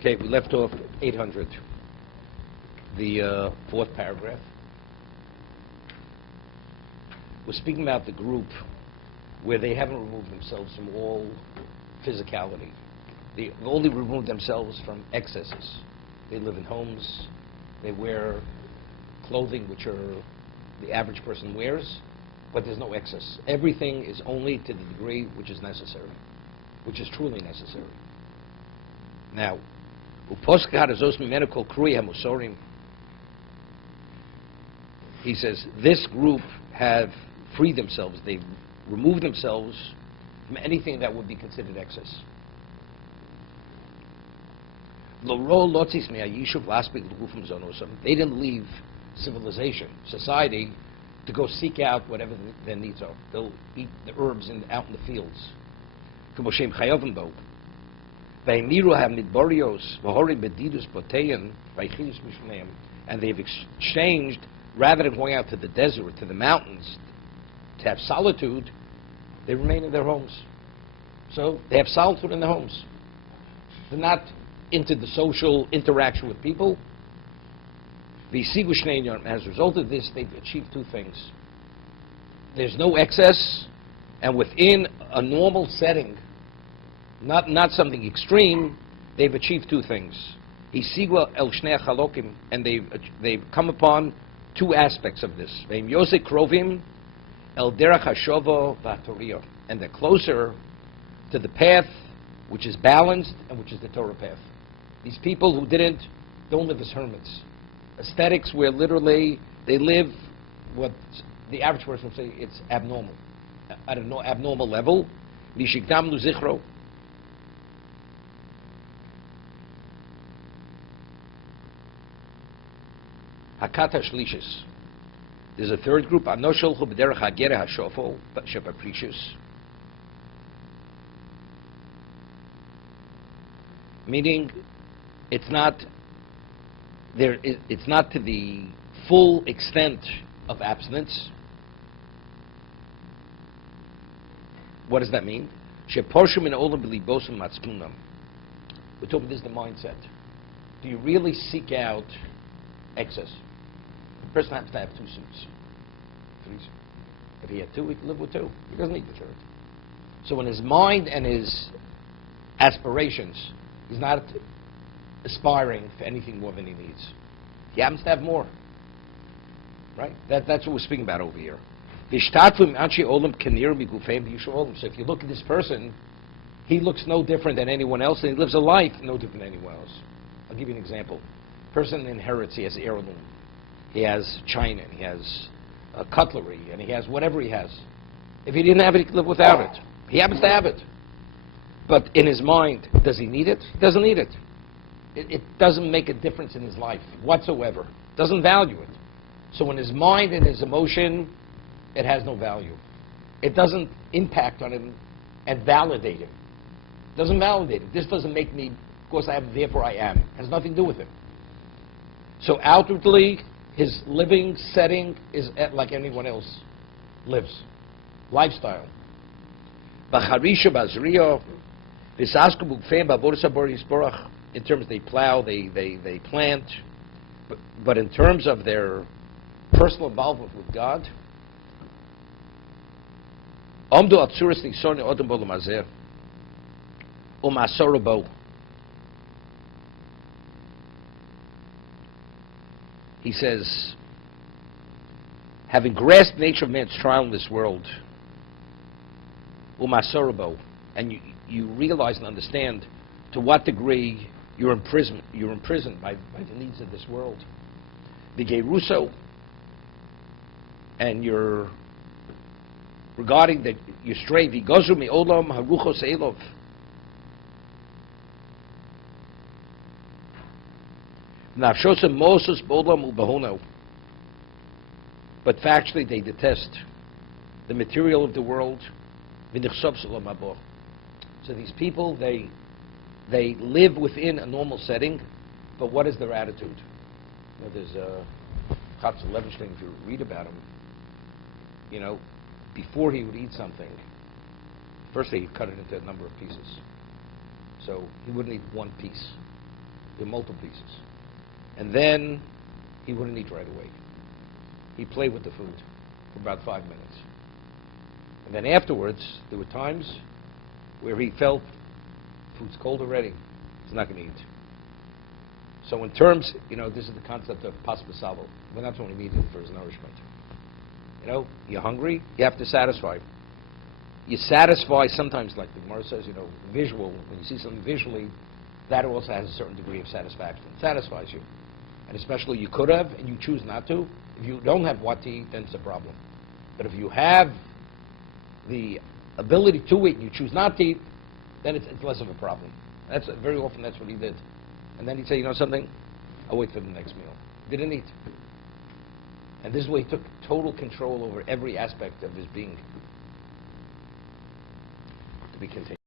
Okay, we left off 800, the fourth paragraph. We're speaking about the group where they haven't removed themselves from all physicality. They only removed themselves from excesses. They live in homes, they wear clothing which are the average person wears, but there's no excess. Everything is only to the degree which is necessary, which is truly necessary. Now, he says, this group have freed themselves, they've removed themselves from anything that would be considered excess. They didn't leave civilization, society, to go seek out whatever their needs are. They'll eat the herbs out in the fields. And they've exchanged, rather than going out to the desert, to the mountains, to have solitude, they remain in their homes. So they have solitude in their homes. They're not into the social interaction with people. As a result of this, they've achieved two things. There's no excess, and within a normal setting, not something extreme, they've achieved two things. And they've come upon two aspects of this. And they're closer to the path which is balanced and which is the Torah path. These people who don't live as hermits. Aesthetics where literally they live what the average person would say it's abnormal, at an abnormal level. Hakata Shlishis. There's a third group, meaning it's not to the full extent of abstinence. What does that mean? We're talking this is the mindset. Do you really seek out excess? The person happens to have 2 suits. If he had 2, he could live with 2. He doesn't need the third. So in his mind and his aspirations, he's not aspiring for anything more than he needs. He happens to have more. Right? That's what we're speaking about over here. So if you look at this person, he looks no different than anyone else, and he lives a life no different than anyone else. I'll give you an example. Person inherits, he has heirloom. He has china, he has cutlery, and he has whatever he has. If he didn't have it, he could live without it. He happens to have it. But in his mind, does he need it? He doesn't need it. It doesn't make a difference in his life whatsoever. Doesn't value it. So in his mind and his emotion, it has no value. It doesn't impact on him and validate him. It doesn't validate it. This doesn't make me, of course I have, therefore I am. It has nothing to do with him. So outwardly, his living setting is like anyone else lives. Lifestyle. In terms they plow, they plant, but in terms of their personal involvement with God, he says, having grasped the nature of man's trial in this world, and you realize and understand to what degree you're imprisoned by the needs of this world. The Geruso, and you're regarding that you stray, Vigozu me'olam haruchos elov. Nafshosem Moses bo'olam u'bahono. But factually they detest the material of the world. So these people, they live within a normal setting, but what is their attitude? You know, there's Chovos HaLevavos, if you read about him, you know, before he would eat something, first he'd cut it into a number of pieces. So he wouldn't eat one piece. in multiple pieces. And then he wouldn't eat right away. He'd play with the food for about 5 minutes. And then afterwards, there were times where he felt food's cold already. He's not going to eat. So in terms, this is the concept of pas b'savo. We're not only needed for his nourishment. You're hungry, you have to satisfy. You satisfy sometimes, like the Gemara says, visual. When you see something visually, that also has a certain degree of satisfaction. It satisfies you. And especially you could have, and you choose not to. If you don't have what to eat, then it's a problem. But if you have the ability to eat and you choose not to eat, then it's less of a problem. Very often that's what he did. And then he'd say, something? I'll wait for the next meal. Didn't eat. And this is where he took total control over every aspect of his being. To be continued.